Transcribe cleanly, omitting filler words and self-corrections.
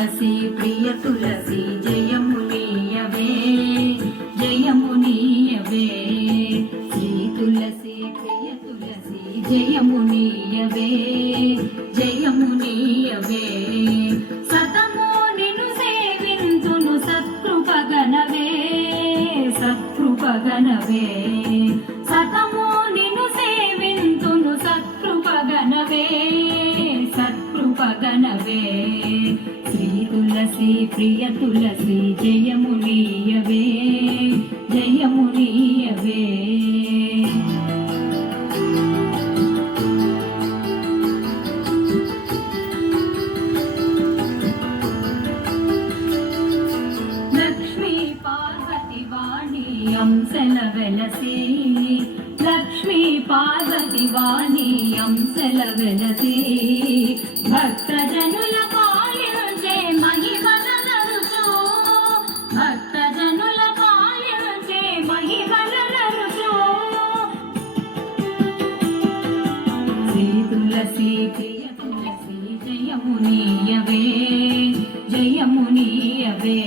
తులసి ప్రియ తులసి జయమునీయవే జయమునీయవే శ్రీ తులసి ప్రియ తులసి జయమునీయవే జయమునీయవే సతమో నిను సేవింతును సత్కృపగనవే సత్కృపగనవే సతమో నిను సేవింతును సత్కృపగనవే సత్కృపగనవే శ్రీ తులసి ప్రియ తులసి జయమునీయవే జయమునీయవే లక్ష్మీ పార్వతి వాణి అంశల వెలసి లక్ష్మీ పార్వతి వాణి అంశల వెలసి భక్తజనుల పాలించే మహిమల నరుచు భక్తజనుల పాలించే మహిమల నరుచు శ్రీ తులసి ప్రియ తులసి జయమునీయవే జయమునీయవే